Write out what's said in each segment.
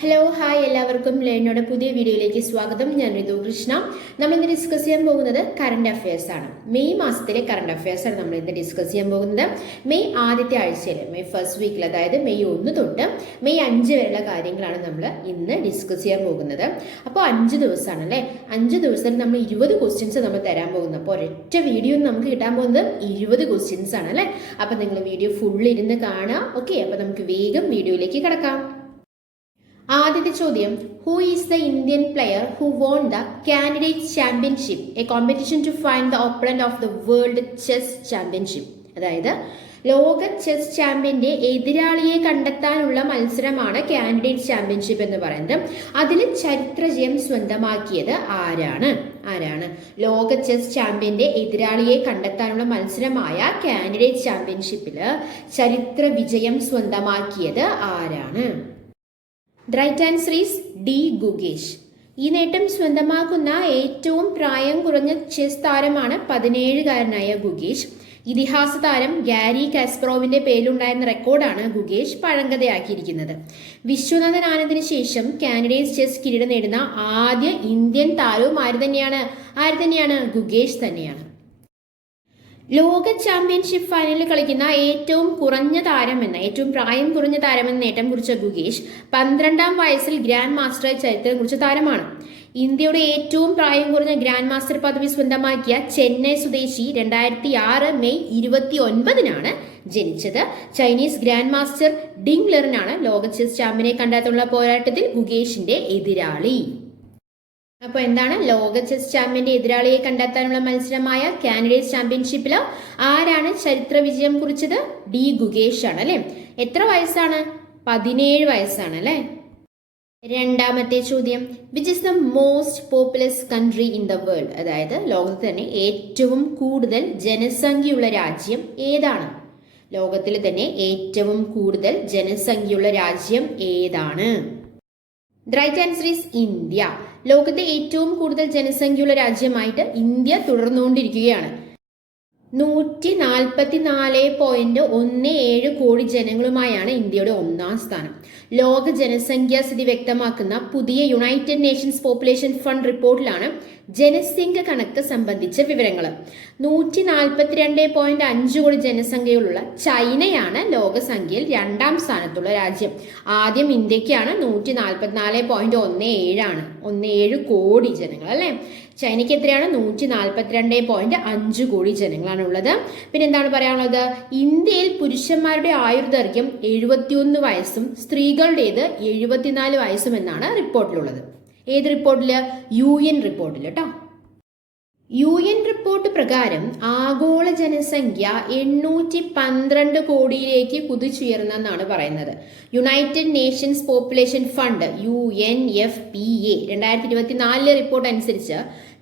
Hello hi എല്ലാവർക്കും ലേണയുടെ പുതിയ വീഡിയോയിലേക്ക് സ്വാഗതം. ഞാൻ ഋതു കൃഷ്ണ. നമ്മൾ ഇന്ന് ഡിസ്കസ് ചെയ്യാൻ പോകുന്നത് കറണ്ട് അഫയേഴ്സ് ആണ്. മെയ് മാസത്തിലെ കറണ്ട് അഫയേഴ്സ് ആണ് നമ്മൾ ഇന്ന് ഡിസ്കസ് ചെയ്യാൻ പോകുന്നത്. മെയ് ആദ്യത്തെ ആഴ്ചയിൽ മെയ് ഫസ്റ്റ് വീക്കിൽ, അതായത് മെയ് 1 തൊട്ട് മെയ് 5 വരെയുള്ള കാര്യങ്ങളാണ് നമ്മൾ ഇന്ന് ഡിസ്കസ് ചെയ്യാൻ പോകുന്നത്. അപ്പോൾ 5 ദിവസമാണ് അല്ലേ. 5 ദിവസത്തിൽ നമ്മൾ 20 ക്വസ്റ്റ്യൻസ് നമ്മൾ തരാൻ പോകുന്നത്. അപ്പോൾ ഒരൊറ്റ വീഡിയോ നമുക്ക് കിട്ടാൻ പോകുന്നത് 20 ക്വസ്റ്റ്യൻസ് ആണ് അല്ലേ. അപ്പോൾ നിങ്ങൾ വീഡിയോ ഫുൾ ഇരുന്ന് കാണാം. ഓക്കെ, അപ്പോൾ നമുക്ക് വേഗം വീഡിയോയിലേക്ക് കിടക്കാം. ആദ്യത്തെ ചോദ്യം, who is the Indian player who won the candidate championship, a competition to find the opponent of the world chess championship. അതായത് ലോക ചെസ് ചാമ്പ്യന്റെ എതിരാളിയെ കണ്ടെത്താനുള്ള മത്സരമാണ് കാൻഡിഡേറ്റ് ചാമ്പ്യൻഷിപ്പ് എന്ന് പറയുന്നത്. അതിൽ ചരിത്രജയം സ്വന്തമാക്കിയത് ആരാണ്? ലോക ചെസ് ചാമ്പ്യന്റെ എതിരാളിയെ കണ്ടെത്താനുള്ള മത്സരമായ കാൻഡിഡേറ്റ് ചാമ്പ്യൻഷിപ്പിൽ ചരിത്ര വിജയം സ്വന്തമാക്കിയത് ആരാണ്? The right answer is D. Gukesh. ഈ നേട്ടം സ്വന്തമാക്കുന്ന ഏറ്റവും പ്രായം കുറഞ്ഞ ചെസ് താരമാണ് 17കാരനായ ഗുഗേഷ്. ഇതിഹാസ താരം ഗാരി കാസ്പറോവിന്റെ പേരിലുണ്ടായിരുന്ന റെക്കോർഡാണ് ഗുഗേഷ് പഴങ്കഥയാക്കിയിരിക്കുന്നത്. വിശ്വനാഥൻ ആനന്ദിന് ശേഷം കാൻഡിഡേറ്റ് ചെസ് കിരീടം നേടുന്ന ആദ്യ ഇന്ത്യൻ താരവും ആര് തന്നെയാണ്? ഗുഗേഷ് തന്നെയാണ്. ലോക ചാമ്പ്യൻഷിപ്പ് ഫൈനലിൽ കളിക്കുന്ന ഏറ്റവും പ്രായം കുറഞ്ഞ താരമെന്ന നേട്ടം കുറിച്ച ഗുഗേഷ് 12ാം വയസ്സിൽ ഗ്രാൻഡ് മാസ്റ്ററായി ചരിത്രം കുറിച്ച താരമാണ്. ഇന്ത്യയുടെ ഏറ്റവും പ്രായം കുറഞ്ഞ ഗ്രാൻഡ് മാസ്റ്റർ പദവി സ്വന്തമാക്കിയ ചെന്നൈ സ്വദേശി 2006 മെയ് 29-നാണ് ജനിച്ചത്. ചൈനീസ് ഗ്രാൻഡ് മാസ്റ്റർ ഡിങ് ലെറിനാണ് ലോക ചെസ് ചാമ്പ്യനെ കണ്ടെത്താനുള്ള പോരാട്ടത്തിൽ ഗുഗേഷിന്റെ എതിരാളി. അപ്പോൾ എന്താണ് ലോക ചെസ് ചാമ്പ്യന്റെ എതിരാളിയെ കണ്ടെത്താനുള്ള മത്സരമായ കാൻഡിഡേറ്റ് ചാമ്പ്യൻഷിപ്പിൽ ആരാണ് ചരിത്ര വിജയം കുറിച്ചത്? ഡി. ഗുഗേഷ് ആണ് അല്ലെ. എത്ര വയസ്സാണ്? 17 വയസ്സാണ് അല്ലെ. രണ്ടാമത്തെ ചോദ്യം, which is the most populous country in the world? അതായത് ലോകത്ത് തന്നെ ഏറ്റവും കൂടുതൽ ജനസംഖ്യയുള്ള രാജ്യം ഏതാണ്? ലോകത്തിൽ തന്നെ ഏറ്റവും കൂടുതൽ ജനസംഖ്യയുള്ള രാജ്യം ഏതാണ്? The right answer is India. ലോകത്തെ ഏറ്റവും കൂടുതൽ ജനസംഖ്യയുള്ള രാജ്യമായിട്ട് ഇന്ത്യ തുടർന്നുകൊണ്ടിരിക്കുകയാണ്. 144.17 കോടി ജനങ്ങളുമായാണ് ഇന്ത്യയുടെ 1ാം സ്ഥാനം. ലോക ജനസംഖ്യാ സ്ഥിതി വ്യക്തമാക്കുന്ന പുതിയ യുണൈറ്റഡ് നേഷൻസ് പോപ്പുലേഷൻ ഫണ്ട് റിപ്പോർട്ടിലാണ് ജനസംഖ്യ കണക്ക് സംബന്ധിച്ച വിവരങ്ങൾ. 142.5 കോടി ജനസംഖ്യയുള്ള ചൈനയാണ് ലോകസംഖ്യയിൽ 2ാം സ്ഥാനത്തുള്ള രാജ്യം. ആദ്യം ഇന്ത്യക്കാണ് 140.17 കോടി ജനങ്ങൾ അല്ലെ. ചൈനയ്ക്ക് എത്രയാണ്? 142.5 കോടി ജനങ്ങളാണ് ഉള്ളത്. പിന്നെ എന്താണ് പറയാനുള്ളത്? ഇന്ത്യയിൽ പുരുഷന്മാരുടെ ആയുർദൈർഘ്യം 71 വയസ്സും സ്ത്രീകളുടേത് 74 വയസ്സും എന്നാണ് റിപ്പോർട്ടിലുള്ളത്. ഏത് റിപ്പോർട്ടില്? UN റിപ്പോർട്ടിൽ കേട്ടോ. UN റിപ്പോർട്ട് പ്രകാരം ആഗോള ജനസംഖ്യ 812 കോടിയിലേക്ക് കുതിച്ചുയർന്നെന്നാണ് പറയുന്നത്. United Nations population fund UNFPA 2024 report അനുസരിച്ച്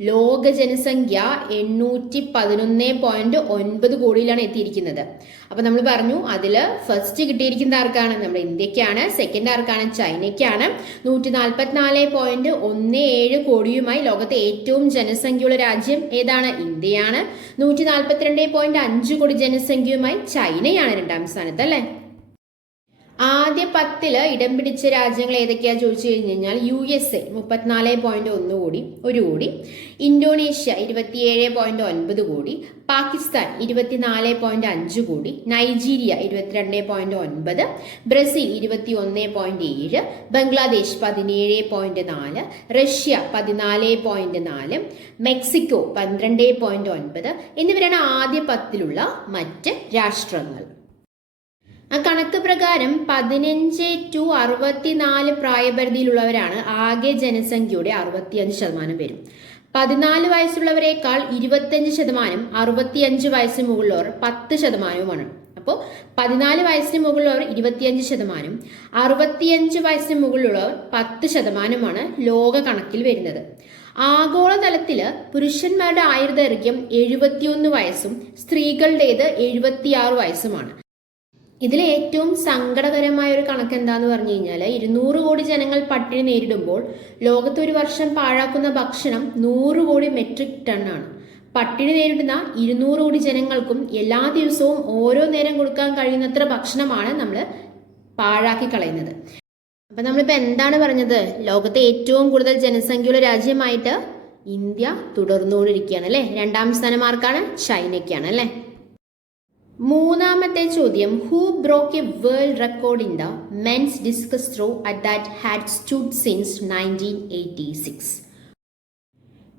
ലോക ജനസംഖ്യ 811.9 കോടിയിലാണ് എത്തിയിരിക്കുന്നത്. അപ്പൊ നമ്മൾ പറഞ്ഞു അതിൽ ഫസ്റ്റ് കിട്ടിയിരിക്കുന്നത് ആർക്കാണ്? നമ്മുടെ ഇന്ത്യക്കാണ്. സെക്കൻഡ് ആർക്കാണ്? ചൈനയ്ക്കാണ്. 144.17 കോടിയുമായി ലോകത്തെ ഏറ്റവും ജനസംഖ്യയുള്ള രാജ്യം ഏതാണ്? ഇന്ത്യയാണ്. 142.5 കോടി ജനസംഖ്യയുമായി ചൈനയാണ് 2ാം സ്ഥാനത്ത് അല്ലെ. ആദ്യ 10 ഇടം പിടിച്ച രാജ്യങ്ങൾ ഏതൊക്കെയാ ചോദിച്ചു കഴിഞ്ഞാൽ USA 34.1 കോടി, 1 കോടി. ഇന്തോനേഷ്യ 27.9 കോടി. പാകിസ്ഥാൻ 24.5 കോടി. Nigeria 22.9. Brazil 21.7. Bangladesh 17.4. Russia 14.4. Mexico 12.9 എന്നിവരാണ് ആദ്യ 10 മറ്റ് രാഷ്ട്രങ്ങൾ. ആ കണക്ക് പ്രകാരം 15 to 64 പ്രായപരിധിയിലുള്ളവരാണ് ആകെ ജനസംഖ്യയുടെ 65% പേരും. 14 വയസ്സുള്ളവരെക്കാൾ 25%, 65 വയസ്സിന് മുകളിലുള്ളവർ 10%. അപ്പോൾ 14 വയസ്സിന് മുകളിലുള്ളവർ 25%, 65 വയസ്സിന് മുകളിലുള്ളവർ 10%മാണ് ലോക കണക്കിൽ വരുന്നത്. ആഗോളതലത്തില് പുരുഷന്മാരുടെ ആയുർദൈർഘ്യം 71 വയസ്സും സ്ത്രീകളുടേത് 76 വയസ്സുമാണ്. ഇതിലെ ഏറ്റവും സങ്കടകരമായ ഒരു കണക്ക് എന്താന്ന് പറഞ്ഞു കഴിഞ്ഞാൽ 200 കോടി ജനങ്ങൾ പട്ടിണി നേരിടുമ്പോൾ ലോകത്ത് ഒരു വർഷം പാഴാക്കുന്ന ഭക്ഷണം 100 കോടി മെട്രിക് ടൺ ആണ്. പട്ടിണി നേരിടുന്ന 200 കോടി ജനങ്ങൾക്കും എല്ലാ ദിവസവും ഓരോ നേരം കൊടുക്കാൻ കഴിയുന്നത്ര ഭക്ഷണമാണ് നമ്മൾ പാഴാക്കി കളയുന്നത്. അപ്പൊ നമ്മളിപ്പോൾ എന്താണ് പറഞ്ഞത്? ലോകത്തെ ഏറ്റവും കൂടുതൽ ജനസംഖ്യയുള്ള രാജ്യമായിട്ട് ഇന്ത്യ തുടർന്നുകൊണ്ടിരിക്കുകയാണ് അല്ലേ. രണ്ടാം സ്ഥാനം ആർക്കാണ്? ചൈനയ്ക്കാണ് അല്ലേ. മൂന്നാമത്തെ ചോദ്യം, who broke a world record in the men's discus throw at that had stood since 1986?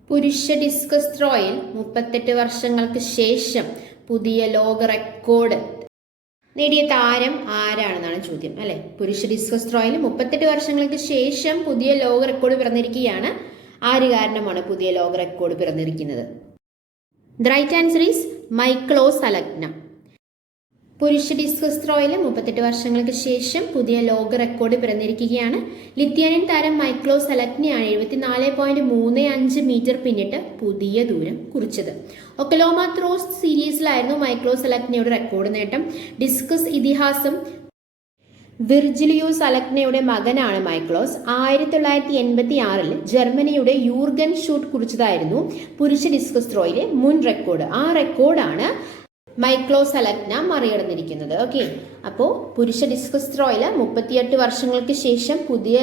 പുരുഷ ഡിസ്കസ് ത്രോയിൽ 38 വർഷങ്ങൾക്ക് ശേഷം പുതിയ ലോക റെക്കോർഡ് നേടിയ താരം ആരാണെന്നാണ് ചോദ്യം അല്ലെ. പുരുഷ ഡിസ്കസ് ത്രോയിൽ 38 വർഷങ്ങൾക്ക് ശേഷം പുതിയ ലോക റെക്കോർഡ് പിറന്നിരിക്കുകയാണ്. ആര് കാരണമാണ് പുതിയ ലോക റെക്കോർഡ് പിറന്നിരിക്കുന്നത്? The right answer is Mykolas Alekna. പുരുഷ ഡിസ്കസ് ത്രോയിൽ 38 വർഷങ്ങൾക്ക് ശേഷം പുതിയ ലോക റെക്കോർഡ് പിറന്നിരിക്കുകയാണ്. ലിത്വാനിയൻ താരം മൈക്ലോസ് അലഗ്നയാണ് 74.35 മീറ്റർ പിന്നിട്ട് പുതിയ ദൂരം കുറിച്ചത്. ഒക്കലോമ ത്രോസ് സീരീസിലായിരുന്നു മൈക്ലോസ് അലഗ്നയുടെ റെക്കോർഡ് നേട്ടം. ഡിസ്കസ് ഇതിഹാസം വിർജിലിയൂസ് അലഗ്നയുടെ മകനാണ് മൈക്ലോസ്. 1986 ജർമ്മനിയുടെ യൂർഗൻ ഷൂട്ട് കുറിച്ചതായിരുന്നു പുരുഷ ഡിസ്കസ് ത്രോയിലെ മുൻ റെക്കോർഡ്. ആ റെക്കോർഡാണ് മൈക്ലോസ് അലഗ്ന മറികടന്നിരിക്കുന്നത്. ഓക്കെ, അപ്പോൾ പുരുഷ ഡിസ്കസ് ത്രോയിൽ 38 വർഷങ്ങൾക്ക് ശേഷം പുതിയ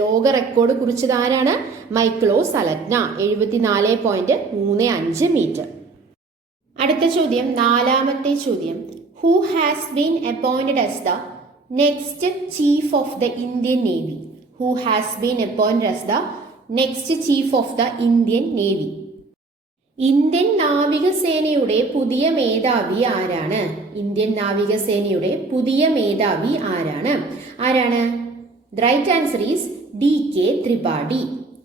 ലോക റെക്കോർഡ് കുറിച്ചത് ആരാണ്? Mykolas Alekna, 74.35 metre. അടുത്ത ചോദ്യം, നാലാമത്തെ ചോദ്യം, who has been appointed as the next chief of the Indian navy? Who has been appointed as the next chief of the Indian navy? Indian നാവികസേനയുടെ പുതിയ മേധാവി ആരാണ്? ഇന്ത്യൻ നാവികസേനയുടെ പുതിയ മേധാവി ആരാണ്? The right answer is DK Tripathi.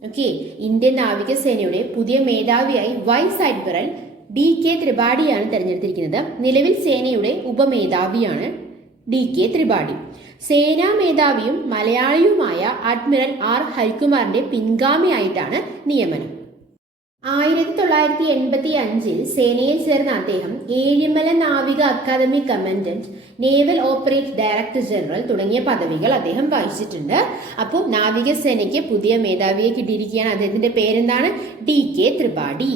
Okay, Indian നാവികസേനയുടെ പുതിയ മേധാവിയായി വൈസ് അഡ്മിറൽ DK ത്രിപാഠിയാണ് തെരഞ്ഞെടുത്തിരിക്കുന്നത്. നിലവിൽ സേനയുടെ ഉപമേധാവിയാണ് DK ത്രിപാഠി. സേനാ മേധാവിയും മലയാളിയുമായ അഡ്മിറൽ R ഹരികുമാറിന്റെ പിൻഗാമിയായിട്ടാണ് നിയമനം. 1985 സേനയിൽ ചേർന്ന അദ്ദേഹം ഏഴിമല നാവിക academy commandant, naval operate director general തുടങ്ങിയ പദവികൾ അദ്ദേഹം വഹിച്ചിട്ടുണ്ട്. അപ്പോൾ നാവികസേനയ്ക്ക് പുതിയ മേധാവിയെ കിട്ടിയിരിക്കുകയാണ്. അദ്ദേഹത്തിന്റെ പേരെന്താണ്? DK ത്രിപാഠി.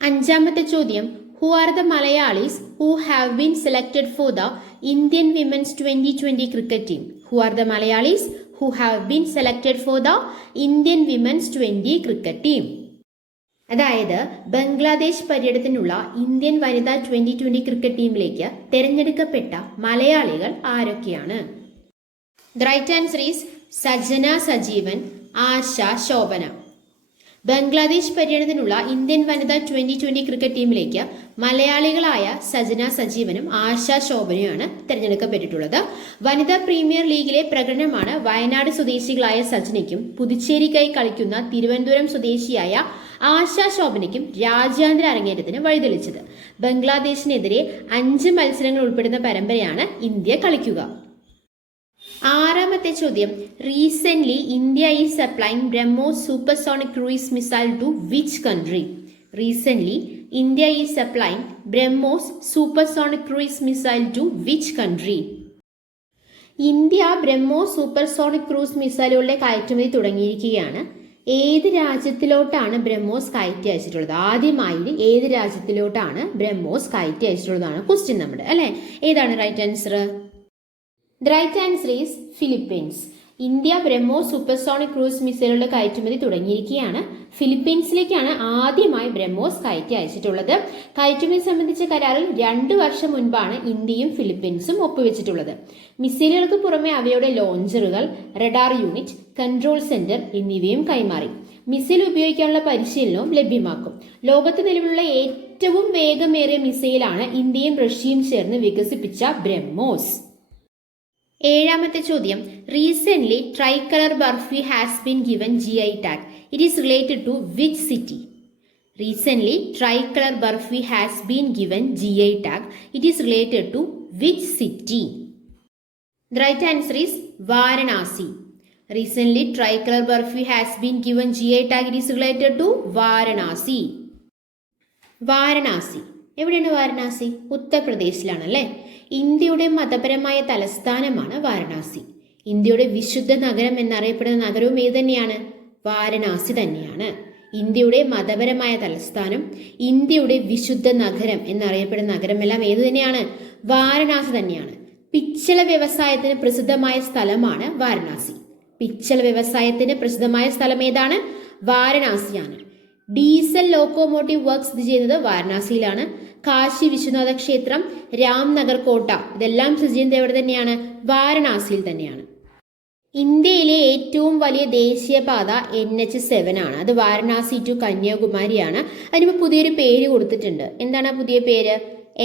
അഞ്ചാമത്തെ ചോദ്യം, who are the Malayalis who have been selected for the Indian women's 2020 cricket team? Who are the Malayalis who have been selected for the Indian women's 20 cricket team? അതായത് ബംഗ്ലാദേശ് പര്യടനത്തിനുള്ള ഇന്ത്യൻ വനിതാ 2020 ക്രിക്കറ്റ് ടീമിലേക്ക് തിരഞ്ഞെടുക്കപ്പെട്ട മലയാളികൾ ആരൊക്കെയാണ്? The right answer is Sajana Sajeevan, Asha Sobhana. Bangladesh പര്യടനത്തിനുള്ള Indian വനിതാ 2020 cricket ടീമിലേക്ക് മലയാളികളായ സജന സജീവനും ആശ ശോഭനയുമാണ് തിരഞ്ഞെടുക്കപ്പെട്ടിട്ടുള്ളത്. വനിതാ പ്രീമിയർ ലീഗിലെ പ്രകടനമാണ് വയനാട് സ്വദേശികളായ സജനയ്ക്കും പുതുച്ചേരിക്കായി കളിക്കുന്ന തിരുവനന്തപുരം സ്വദേശിയായ ആശ ശോഭനയ്ക്കും രാജ്യാന്തര അരങ്ങേറ്റത്തിന് വഴിതെളിച്ചത്. ബംഗ്ലാദേശിനെതിരെ 5 മത്സരങ്ങൾ ഉൾപ്പെടുന്ന പരമ്പരയാണ് ഇന്ത്യ കളിക്കുക. ആറാമത്തെ ചോദ്യം, recent India is supplying BrahMos supersonic cruise missile to which country? Recent India is supplying BrahMos supersonic cruise missile to which country? India BrahMos supersonic cruise മിസൈലുകളുടെ കയറ്റുമതി തുടങ്ങിയിരിക്കുകയാണ്. ഏത് രാജ്യത്തിലോട്ടാണ് ബ്രഹ്മോസ് കയറ്റി അയച്ചിട്ടുള്ളത്? ആദ്യമായി ഏത് രാജ്യത്തിലോട്ടാണ് ബ്രഹ്മോസ് കയറ്റി അയച്ചിട്ടുള്ളതാണ് ക്വസ്റ്റ്യൻ നമ്മുടെ അല്ലെ. ഏതാണ് right answer? The right answer is Philippines. India BrahMos supersonic cruise മിസൈലുകളുടെ കയറ്റുമതി തുടങ്ങിയിരിക്കുകയാണ്. ഫിലിപ്പീൻസിലേക്കാണ് ആദ്യമായി ബ്രഹ്മോസ് കയറ്റി അയച്ചിട്ടുള്ളത്. കയറ്റുമതി സംബന്ധിച്ച കരാറിൽ 2 വർഷം മുൻപാണ് ഇന്ത്യയും ഫിലിപ്പീൻസും ഒപ്പുവെച്ചിട്ടുള്ളത്. മിസൈലുകൾക്ക് പുറമെ അവയുടെ ലോഞ്ചറുകൾ, റഡാർ യൂണിറ്റ്, കൺട്രോൾ സെന്റർ എന്നിവയും കൈമാറി. മിസൈൽ ഉപയോഗിക്കാനുള്ള പരിശീലനവും ലഭ്യമാക്കും. ലോകത്ത് നിലവിലുള്ള ഏറ്റവും വേഗമേറിയ മിസൈലാണ് ഇന്ത്യയും റഷ്യയും ചേർന്ന് വികസിപ്പിച്ച ബ്രഹ്മോസ്. ഏഴാമത്തെ ചോദ്യം, recent tricolour barfi has been given GI tag. It is related to which city? Recent tricolour barfi has been given GI tag. It is related to which city? The right answer is Varanasi. Recently, tricolor burfi has been given GI tag. It is related to Varanasi. Varanasi എവിടെയാണ്? വാരണാസി ഉത്തർപ്രദേശിലാണ് അല്ലേ. ഇന്ത്യയുടെ മതപരമായ തലസ്ഥാനമാണ് വാരണാസി. ഇന്ത്യയുടെ വിശുദ്ധ നഗരം എന്നറിയപ്പെടുന്ന നഗരവും ഏത് തന്നെയാണ്? വാരണാസി തന്നെയാണ്. ഇന്ത്യയുടെ മതപരമായ തലസ്ഥാനം, ഇന്ത്യയുടെ വിശുദ്ധ നഗരം എന്നറിയപ്പെടുന്ന നഗരമെല്ലാം ഏത് തന്നെയാണ്? വാരണാസി തന്നെയാണ്. പിച്ചള വ്യവസായത്തിന് പ്രസിദ്ധമായ സ്ഥലമാണ് വാരണാസി. പിച്ചള വ്യവസായത്തിന് പ്രസിദ്ധമായ സ്ഥലം ഏതാണ്? വാരണാസിയാണ്. ഡീസൽ ലോക്കോമോട്ടീവ് വർക്ക്സ് സ്ഥിതി ചെയ്യുന്നത് വാരണാസിയിലാണ്. കാശി വിശ്വനാഥ ക്ഷേത്രം, രാംനഗർ കോട്ട ഇതെല്ലാം സ്ഥിതി ചെയ്യുന്നത് എവിടെ തന്നെയാണ്? വാരണാസിയിൽ തന്നെയാണ്. ഇന്ത്യയിലെ ഏറ്റവും വലിയ ദേശീയപാത NH7 ആണ്. അത് വാരണാസി ടു കന്യാകുമാരിയാണ്. അതിനിപ്പോൾ പുതിയൊരു പേര് കൊടുത്തിട്ടുണ്ട്. എന്താണ് ആ പുതിയ പേര്?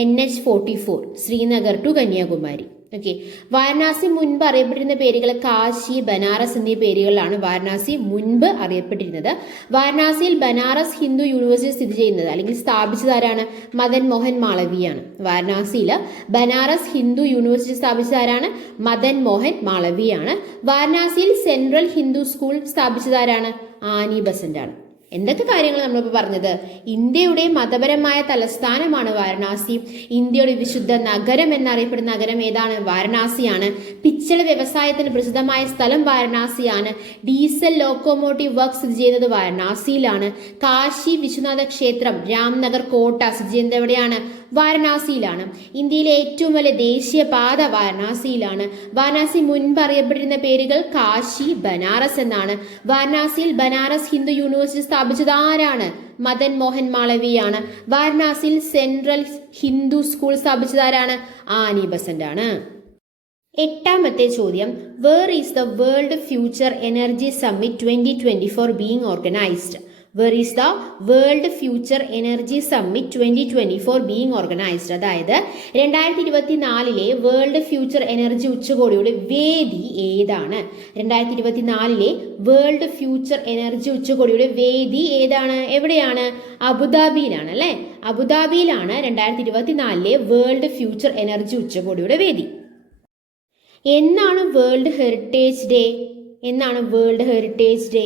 NH44 Srinagar to Kanyakumari. Okay. Varanasi മുൻപ് അറിയപ്പെട്ടിരുന്ന പേരുകൾ കാശി, ബനാറസ് എന്നീ പേരുകളിലാണ് വാരണാസി മുൻപ് അറിയപ്പെട്ടിരുന്നത്. വാരണാസിയിൽ ബനാറസ് ഹിന്ദു യൂണിവേഴ്സിറ്റി സ്ഥിതി ചെയ്യുന്നത് അല്ലെങ്കിൽ സ്ഥാപിച്ചത് ആരാണ്? മദൻ മോഹൻ മാളവിയാണ്. വാരണാസിയിൽ ബനാറസ് ഹിന്ദു യൂണിവേഴ്സിറ്റി സ്ഥാപിച്ചത് ആരാണ്? മദൻ മോഹൻ മാളവിയാണ്. വാരണാസിയിൽ സെൻട്രൽ ഹിന്ദു സ്കൂൾ സ്ഥാപിച്ചത് ആരാണ്? ആനി ബസന്റ് ആണ്. എന്തൊക്കെ കാര്യങ്ങൾ നമ്മളിപ്പോൾ പറഞ്ഞത്? ഇന്ത്യയുടെ മതപരമായ തലസ്ഥാനമാണ് വാരണാസി. ഇന്ത്യയുടെ വിശുദ്ധ നഗരം എന്നറിയപ്പെടുന്ന നഗരം ഏതാണ്? വാരണാസിയാണ്. പിച്ചള വ്യവസായത്തിന് പ്രസിദ്ധമായ സ്ഥലം വാരണാസിയാണ്. ഡീസൽ ലോക്കോമോട്ടീവ് വർക്ക് സ്ഥിതി ചെയ്യുന്നത് വാരണാസിയിലാണ്. കാശി വിശ്വനാഥ ക്ഷേത്രം, രാംനഗർ കോട്ട സ്ഥിതി ചെയ്യുന്നത് എവിടെയാണ്? വാരണാസിയിലാണ്. ഇന്ത്യയിലെ ഏറ്റവും വലിയ ദേശീയപാത വാരണാസിയിലാണ്. വാരണാസി മുൻപ് അറിയപ്പെട്ടിരുന്ന പേരുകൾ കാശി, ബനാറസ് എന്നാണ്. വാരണാസിയിൽ ബനാറസ് ഹിന്ദു യൂണിവേഴ്സിറ്റി സ്ഥാപിച്ചത് ആരാണ്? മദൻ മോഹൻ മാളവിയാണ്. വാരണാസിയിൽ സെൻട്രൽ ഹിന്ദു സ്കൂൾ സ്ഥാപിച്ചത് ആരാണ്? ആനി ബസന്റ് ആണ്. എട്ടാമത്തെ ചോദ്യം, where is the world future energy summit 2024 being organised? Where is the World Future Energy Summit 2024 being organized? അതായത് 2024 വേൾഡ് ഫ്യൂച്ചർ എനർജി ഉച്ചകോടിയുടെ വേദി ഏതാണ്? 2024 വേൾഡ് ഫ്യൂച്ചർ എനർജി ഉച്ചകോടിയുടെ വേദി ഏതാണ്? എവിടെയാണ്? അബുദാബിയിലാണ് അല്ലെ? അബുദാബിയിലാണ് 2024 വേൾഡ് ഫ്യൂച്ചർ എനർജി ഉച്ചകോടിയുടെ വേദി. എന്നാണ് വേൾഡ് ഹെറിറ്റേജ് ഡേ? എന്നാണ് world Heritage Day?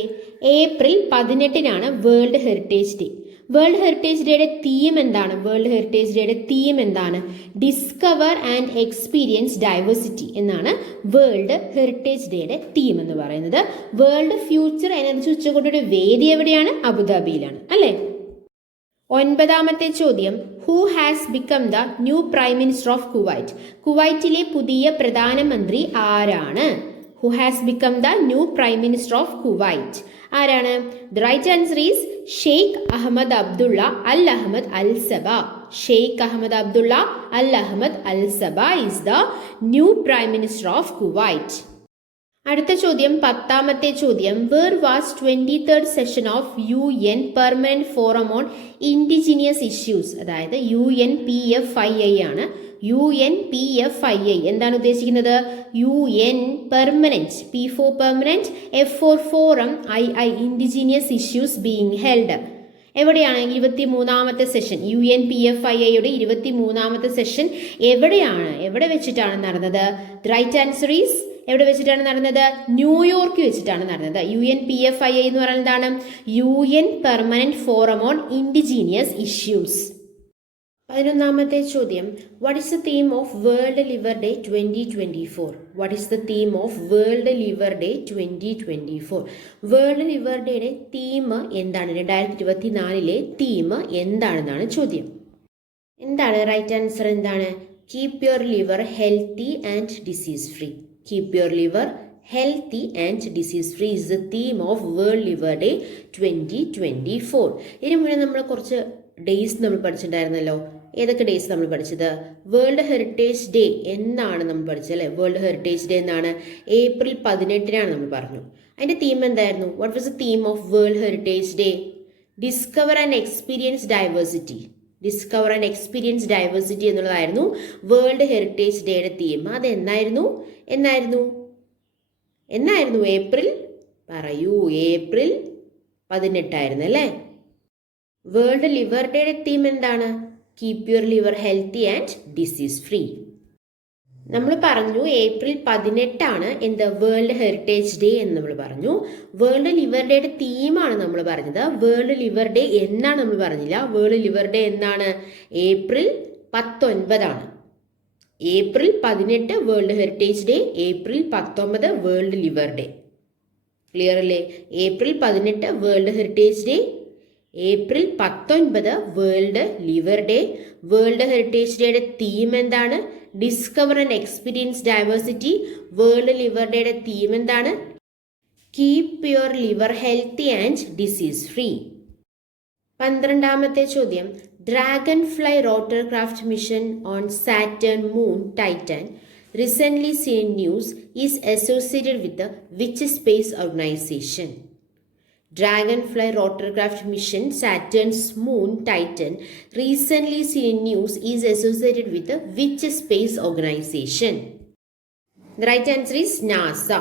April 18 World Heritage day. World Heritage ഡേയുടെ തീം എന്താണ്? വേൾഡ് ഹെറിറ്റേജ് ഡേയുടെ തീം എന്താണ്? ഡിസ്കവർ ആൻഡ് എക്സ്പീരിയൻസ് ഡൈവേഴ്സിറ്റി എന്നാണ് വേൾഡ് ഹെറിറ്റേജ് ഡേയുടെ തീം എന്ന് പറയുന്നത്. വേൾഡ് ഫ്യൂച്ചർ എനർജി ഉച്ചകോടിയുടെ വേദി എവിടെയാണ്? അബുദാബിയിലാണ് അല്ലേ? ഒൻപതാമത്തെ ചോദ്യം, who has become the new prime minister of Kuwait? കുവൈറ്റിലെ പുതിയ പ്രധാനമന്ത്രി ആരാണ്? Who has become the new Prime Minister of Kuwait? ആരാണ്? The right answer is Sheikh Ahmed Abdulla Al Ahmed Al sub. Sheikh Ahmed Abdulla Al Ahmed Al sub is the new Prime Minister of Kuwait. അടുത്ത ചോദ്യം, പത്താമത്തെ ചോദ്യം, where was 23rd session of UN Permanent Forum on Indigenous Issues? അതായത് UNPFII ആണ്. UNPFII എന്താണ് ഉദ്ദേശിക്കുന്നത്? UN permanent, P for permanent, F for forum, II Indigenous Issues being held. എവിടെയാണ്? 23ാമത്തെ session. UNPFIIയുടെ 23ാമത്തെ session എവിടെയാണ്? എവിടെ വെച്ചിട്ടാണ് നടന്നത്? ദ റൈറ്റ് ആൻസർ ഈസ് എവിടെ വെച്ചിട്ടാണ് നടന്നത്? ന്യൂയോർക്ക് വെച്ചിട്ടാണ് നടന്നത്. UNPFII എന്ന് പറയുന്നത് എന്താണ്? UN permanent forum on indigenous issues. 11ാമത്തെ ചോദ്യം, what is the theme of World Liver Day 2024? What is the theme of World Liver Day 2024? World Liver ഡേയുടെ തീം എന്താണ്? 2024 തീം എന്താണെന്നാണ് ചോദ്യം. എന്താണ് റൈറ്റ് ആൻസർ? എന്താണ്? Keep your liver healthy and disease free. Keep your liver healthy and disease free is the theme of World Liver Day 2024. ഇതിനു മുന്നേ നമ്മൾ കുറച്ച് ഡേയ്സ് നമ്മൾ പഠിച്ചിട്ടുണ്ടായിരുന്നല്ലോ. ഏതൊക്കെ ഡേയ്സ് നമ്മൾ പഠിച്ചത്? വേൾഡ് ഹെറിറ്റേജ് ഡേ എന്നാണ് നമ്മൾ പഠിച്ചത് അല്ലേ? വേൾഡ് ഹെറിറ്റേജ് ഡേ എന്നാണ് ഏപ്രിൽ 18 നമ്മൾ പറഞ്ഞു. അതിന്റെ തീം എന്തായിരുന്നു? What was the theme of world Heritage day? Discover and experience diversity. Discover and experience diversity എന്നുള്ളതായിരുന്നു വേൾഡ് ഹെറിറ്റേജ് ഡേയുടെ തീം. അത് എന്നായിരുന്നു? ഏപ്രിൽ പറയൂ. ഏപ്രിൽ 18 അല്ലേ? വേൾഡ് ലിവർ ഡേയുടെ തീം എന്താണ്? Keep your liver healthy and disease free. നമ്മൾ പറഞ്ഞു ഏപ്രിൽ 18 എന്ത്? വേൾഡ് ഹെറിറ്റേജ് ഡേ എന്ന് നമ്മൾ പറഞ്ഞു. വേൾഡ് ലിവർ ഡേയുടെ തീമാണ് നമ്മൾ പറഞ്ഞത്. വേൾഡ് ലിവർ ഡേ എന്നാണ് നമ്മൾ പറഞ്ഞില്ല. വേൾഡ് ലിവർ ഡേ എന്നാണ്? April 19. April 18 World Heritage Day, April 19 World Liver Day. Clear അല്ലേ? April 18 World Heritage Day, April 19 World Liver Day. World Heritage ഡേയുടെ തീം എന്താണ്? Discover and experience diversity. World Liver ഡേയുടെ theme എന്താണ്? Keep your liver healthy and disease free. 12ാമത്തെ ചോദ്യം, Dragonfly rotorcraft mission on Saturn moon Titan recently seen news is associated with the which space organization? Dragonfly rotorcraft mission Saturn's moon Titan recently seen news is associated with the which space organization? The right answer is NASA.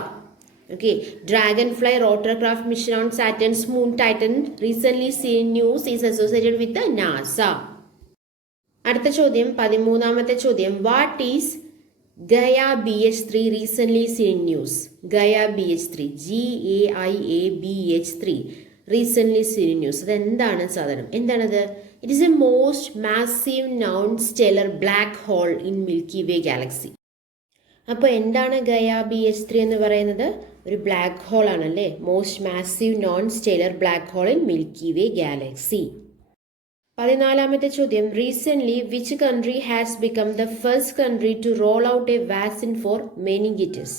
Okay, Dragonfly rotorcraft mission on Saturn's moon Titan recently seen news is associated with the NASA. അടുത്ത ചോദ്യം 13ാമത്തെ ചോദ്യം, what is Gaia BH3 recently seen news? Gaia BH3 GAIA-BH3 recently seen news. അത് എന്താണ് സാധനം? എന്താണത്? It is a most massive non stellar black hole in Milky Way galaxy. അപ്പോൾ എന്താണ് Gaia BH3 എന്ന് പറയുന്നത്? ഒരു ബ്ലാക്ക് ഹോൾ ആണല്ലേ. Most massive non stellar black hole in Milky Way galaxy. 14ാമത്തെ ചോദ്യം, recently which country has become the first country to roll out a vaccine for meningitis?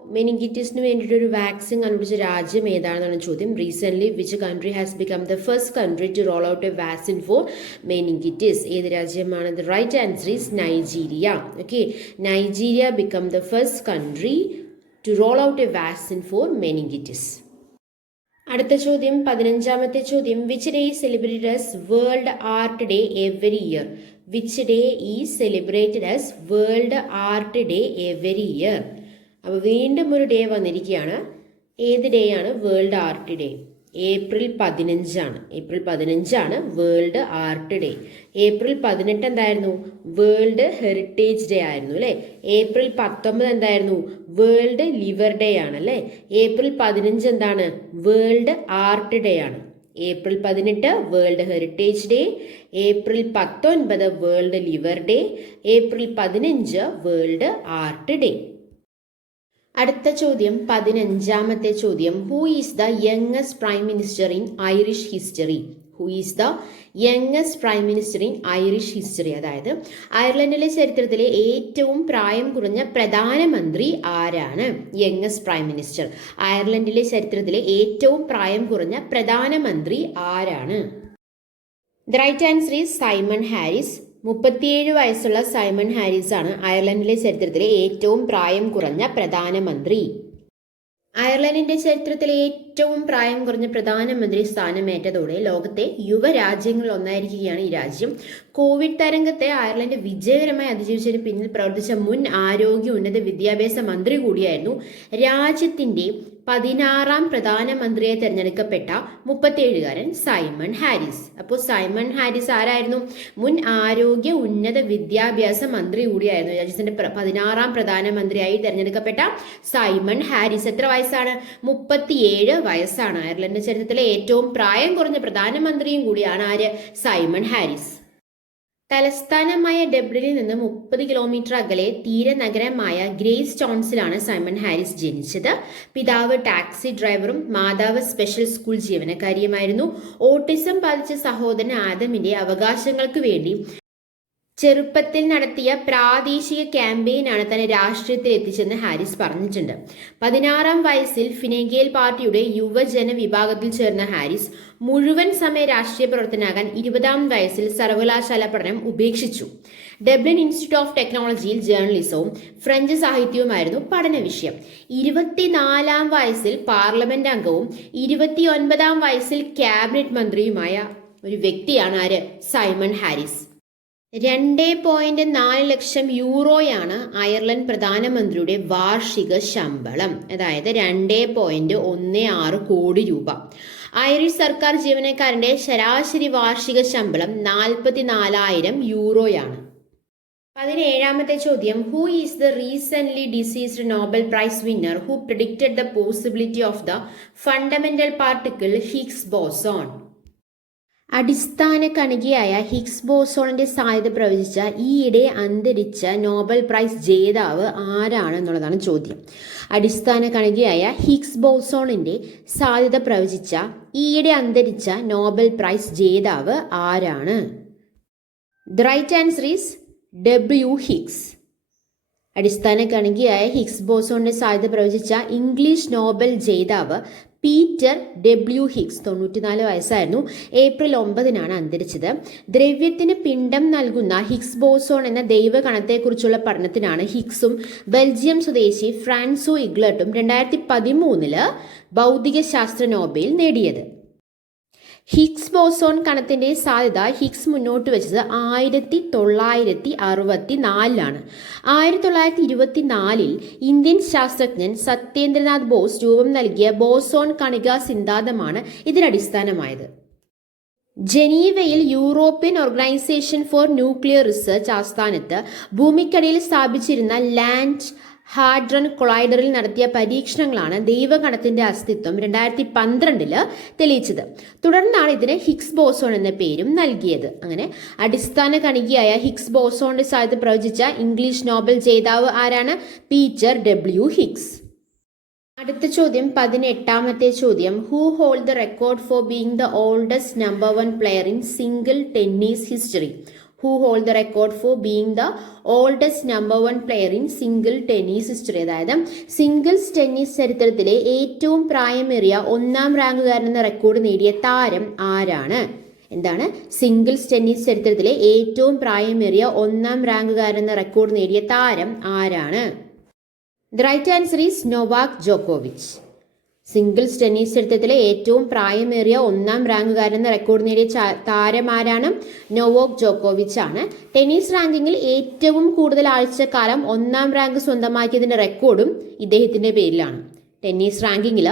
മെനിങ്കിറ്റിസിന് വേണ്ടിയിട്ട് ഒരു വാക്സിൻ കണ്ടുപിടിച്ച രാജ്യം ഏതാണെന്നാണ് ചോദ്യം. Recently which country has become the first country to roll out a vaccine for meningitis? ഏത് രാജ്യമാണ്? The right answer is Nigeria. Okay, Nigeria become the first country to roll out a vaccine for meningitis. അടുത്ത ചോദ്യം 15ാമത്തെ ചോദ്യം, which day is celebrated as world art day every year? Which day is celebrated as world art day every year? അപ്പോൾ വീണ്ടും ഒരു day വന്നിരിക്കുകയാണ്. ഏത് day ആണ് world art day? April 15 April 15 world art day. April 18 എന്തായിരുന്നു? World Heritage day ആയിരുന്നു അല്ലേ. April 19 എന്തായിരുന്നു? വേൾഡ് ലിവർ ഡേ ആണ് അല്ലേ. ഏപ്രിൽ 15 എന്താണ്? വേൾഡ് ആർട്ട് ഡേ ആണ്. April 18 World Heritage Day, April 19 World Liver day, April 15 world art day. അടുത്ത ചോദ്യം 15ാമത്തെ ചോദ്യം, who is the youngest prime minister in Irish history? Who is the youngest prime minister in Irish history? അതായത് അയർലൻഡിലെ ചരിത്രത്തിലെ ഏറ്റവും പ്രായം കുറഞ്ഞ പ്രധാനമന്ത്രി ആരാണ്? Youngest prime minister. അയർലൻഡിലെ ചരിത്രത്തിലെ ഏറ്റവും പ്രായം കുറഞ്ഞ പ്രധാനമന്ത്രി ആരാണ്? The right answer is Simon Harris. 37 വയസ്സുള്ള സൈമൺ ഹാരിസ് ആണ് അയർലൻഡിലെ ചരിത്രത്തിലെ ഏറ്റവും പ്രായം കുറഞ്ഞ പ്രധാനമന്ത്രി. അയർലൻഡിന്റെ ചരിത്രത്തിലെ ഏറ്റവും പ്രായം കുറഞ്ഞ പ്രധാനമന്ത്രി സ്ഥാനമേറ്റതോടെ ലോകത്തെ യുവരാജ്യങ്ങളിൽ ഒന്നായിരിക്കുകയാണ് ഈ രാജ്യം. കോവിഡ് തരംഗത്തെ അയർലൻഡ് വിജയകരമായി അതിജീവിച്ചതിന് പിന്നിൽ പ്രവർത്തിച്ച മുൻ ആരോഗ്യ ഉന്നത വിദ്യാഭ്യാസ മന്ത്രി കൂടിയായിരുന്നു. രാജ്യത്തിന്റെ 16ാം പ്രധാനമന്ത്രിയെ തെരഞ്ഞെടുക്കപ്പെട്ട 37കാരൻ സൈമൺ ഹാരിസ്. അപ്പോൾ സൈമൺ ഹാരിസ് ആരായിരുന്നു? മുൻ ആരോഗ്യ ഉന്നത വിദ്യാഭ്യാസ മന്ത്രി കൂടിയായിരുന്നു. രാജ്യത്തിന്റെ 16ാം പ്രധാനമന്ത്രിയായി തെരഞ്ഞെടുക്കപ്പെട്ട സൈമൺ ഹാരിസ് എത്ര വയസ്സാണ്? 37 വയസ്സാണ്. അയർലൻഡ് ചരിത്രത്തിലെ ഏറ്റവും പ്രായം കുറഞ്ഞ പ്രധാനമന്ത്രിയും കൂടിയാണ് ആര്? Simon Harris. തലസ്ഥാനമായ ഡബ്ലിനിൽ നിന്ന് 30 കിലോമീറ്റർ അകലെ തീരനഗരമായ ഗ്രേസ് സ്റ്റോൺസിലാണ് സൈമൺ ഹാരിസ് ജനിച്ചത്. പിതാവ് ടാക്സി ഡ്രൈവറും മാതാവ് സ്പെഷ്യൽ സ്കൂൾ ജീവനക്കാരിയുമായിരുന്നു. ഓട്ടിസം ബാധിച്ച സഹോദരൻ ആദമിന്റെ അവകാശങ്ങൾക്ക് വേണ്ടി ചെറുപ്പത്തിൽ നടത്തിയ പ്രാദേശിക ക്യാമ്പയിനാണ് തന്നെ രാഷ്ട്രീയത്തിൽ എത്തിച്ചെന്ന് ഹാരിസ് പറഞ്ഞിട്ടുണ്ട്. 16ാം വയസ്സിൽ ഫിനെഗേൽ പാർട്ടിയുടെ യുവജന വിഭാഗത്തിൽ ചേർന്ന ഹാരിസ് മുഴുവൻ സമയ രാഷ്ട്രീയ പ്രവർത്തനാകാൻ 20ാം വയസ്സിൽ സർവകലാശാല പഠനം ഉപേക്ഷിച്ചു. ഡബ്ലിൻ ഇൻസ്റ്റിറ്റ്യൂട്ട് ഓഫ് ടെക്നോളജിയിൽ ജേർണലിസവും ഫ്രഞ്ച് സാഹിത്യവുമായിരുന്നു പഠന വിഷയം. 24ാം വയസ്സിൽ പാർലമെന്റ് അംഗവും 29ാം വയസ്സിൽ ക്യാബിനറ്റ് മന്ത്രിയുമായ ഒരു വ്യക്തിയാണ് ആര്? Simon Harris. 2.4 ലക്ഷം യൂറോയാണ് അയർലൻഡ് പ്രധാനമന്ത്രിയുടെ വാർഷിക ശമ്പളം. അതായത് 2.16 കോടി രൂപ. ഐറിഷ് സർക്കാർ ജീവനക്കാരന്റെ ശരാശരി വാർഷിക ശമ്പളം 44,000 യൂറോയാണ്. 17ാമത്തെ ചോദ്യം, who is the recently diseased Nobel prize winner who predicted the possibility of the fundamental particle Higgs boson? അടിസ്ഥാന കണികയായ ഹിഗ്സ് ബോസോണിന്റെ സാധ്യത പ്രവചിച്ച ഈയിടെ അന്തരിച്ച നോബൽ പ്രൈസ് ജേതാവ് ആരാണെന്നുള്ളതാണ് ചോദ്യം. അടിസ്ഥാന കണികയായ ഹിഗ്സ് ബോസോണിന്റെ സാധ്യത പ്രവചിച്ച ഈയിടെ അന്തരിച്ച നോബൽ പ്രൈസ് ജേതാവ് ആരാണ്? The right answer is W. Higgs. അടിസ്ഥാന കണികയായ ഹിഗ്സ് ബോസോണിന്റെ സാധ്യത പ്രവചിച്ച ഇംഗ്ലീഷ് നോബൽ ജേതാവ് പീറ്റർ ഡബ്ല്യു ഹിഗ്സ് 94 വയസ്സായിരുന്നു. ഏപ്രിൽ 9 അന്തരിച്ചത്. ദ്രവ്യത്തിന് പിണ്ഡം നൽകുന്ന ഹിഗ്സ് ബോസോൺ എന്ന ദൈവകണത്തെക്കുറിച്ചുള്ള പഠനത്തിനാണ് ഹിഗ്സും ബെൽജിയം സ്വദേശി ഫ്രാൻസോ ഇഗ്ലട്ടും 2013 ഭൗതികശാസ്ത്ര നോബൽ നേടിയത്. ഹിഗ്സ് ബോസോൺ കണത്തിന്റെ സാധ്യത ഹിഗ്സ് മുന്നോട്ട് വെച്ചത് 1964 1924 ഇന്ത്യൻ ശാസ്ത്രജ്ഞൻ സത്യേന്ദ്രനാഥ് ബോസ് രൂപം നൽകിയ ബോസോൺ കണികാ സിദ്ധാന്തമാണ് ഇതിനടിസ്ഥാനമായത്. ജനീവയിൽ European organisation for nuclear research ആസ്ഥാനത്ത് ഭൂമിക്കടിയിൽ സ്ഥാപിച്ചിരുന്ന ലാൻഡ് ഹാഡ്രൺ കൊളൈഡറിൽ നടത്തിയ പരീക്ഷണങ്ങളാണ് ദൈവകണത്തിന്റെ അസ്തിത്വം 2012 തെളിയിച്ചത്. തുടർന്നാണ് ഇതിന് ഹിഗ്സ് ബോസോൺ എന്ന പേരും നൽകിയത്. അങ്ങനെ അടിസ്ഥാന കണികയായ ഹിഗ്സ് ബോസോണിന്റെ സാധ്യത പ്രവചിച്ച ഇംഗ്ലീഷ് നോബൽ ജേതാവ് ആരാണ്? Peter W Higgs. അടുത്ത ചോദ്യം 18ാമത്തെ ചോദ്യം. Who hold the record for being the oldest number 1 player in single tennis history? Who hold the record for being the oldest number 1 player in single tennis history? അതായത് singles tennis ചരിത്രത്തിലെ ഏറ്റവും പ്രായമേറിയ 1ാം റാങ്കുകാരൻ എന്ന record നേടിയ താരം ആരാണ്? എന്താണ് singles tennis ചരിത്രത്തിലെ ഏറ്റവും പ്രായമേറിയ 1ാം റാങ്കുകാരൻ എന്ന റെക്കോർഡ് നേടിയ താരം ആരാണ്? The right answer is Novak Djokovic. Singles tennis ചരിത്രത്തിലെ ഏറ്റവും പ്രായമേറിയ 1ാം റാങ്കുകാരൻ എന്ന റെക്കോർഡ് നേടിയ താരം ആരാണ്? നൊവാക് ജോക്കോവിച്ച് ആണ്. ടെന്നീസ് റാങ്കിങ്ങിൽ ഏറ്റവും കൂടുതൽ ആഴ്ചക്കാലം 1ാം റാങ്ക് സ്വന്തമാക്കിയതിന്റെ റെക്കോർഡും ഇദ്ദേഹത്തിന്റെ പേരിലാണ്. ടെന്നീസ് റാങ്കിങ്ങിൽ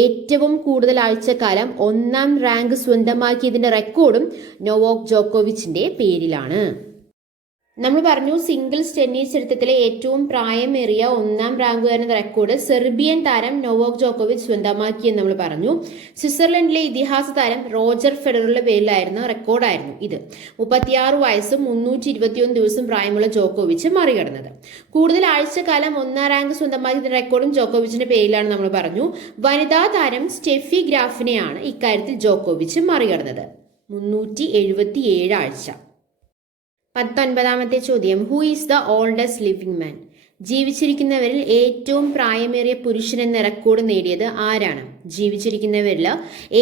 ഏറ്റവും കൂടുതൽ ആഴ്ചക്കാലം 1ാം റാങ്ക് സ്വന്തമാക്കിയതിന്റെ റെക്കോർഡും നൊവാക് ജോക്കോവിച്ചിന്റെ പേരിലാണ്. നമ്മൾ പറഞ്ഞു സിംഗിൾസ് ടെന്നീസ് ചരിത്രത്തിലെ ഏറ്റവും പ്രായമേറിയ 1ാം റാങ്കുകാരൻ എന്ന റെക്കോർഡ് സെർബിയൻ താരം നൊവാക് ജോക്കോവിച്ച് സ്വന്തമാക്കിയെന്ന് നമ്മൾ പറഞ്ഞു. സ്വിറ്റ്സർലൻഡിലെ ഇതിഹാസ താരം റോജർ ഫെഡററുടെ പേരിലായിരുന്ന റെക്കോർഡായിരുന്നു ഇത്. 36 വയസ്സും 321 ദിവസം പ്രായമുള്ള ജോക്കോവിച്ച് മറികടന്നത്. കൂടുതൽ ആഴ്ചക്കാലം 1ാം റാങ്ക് സ്വന്തമാക്കിയ റെക്കോർഡും ജോക്കോവിച്ചിന്റെ പേരിലാണ് നമ്മൾ പറഞ്ഞു. വനിതാ താരം സ്റ്റെഫി ഗ്രാഫിനെയാണ് ഇക്കാര്യത്തിൽ ജോക്കോവിച്ച് മറികടന്നത്. 377 ആഴ്ച. 19ാമത്തെ ചോദ്യം. Who is the oldest living man? ജീവിച്ചിരിക്കുന്നവരിൽ ഏറ്റവും പ്രായമേറിയ പുരുഷൻ എന്ന റെക്കോർഡ് നേടിയത് ആരാണ്? ജീവിച്ചിരിക്കുന്നവരിൽ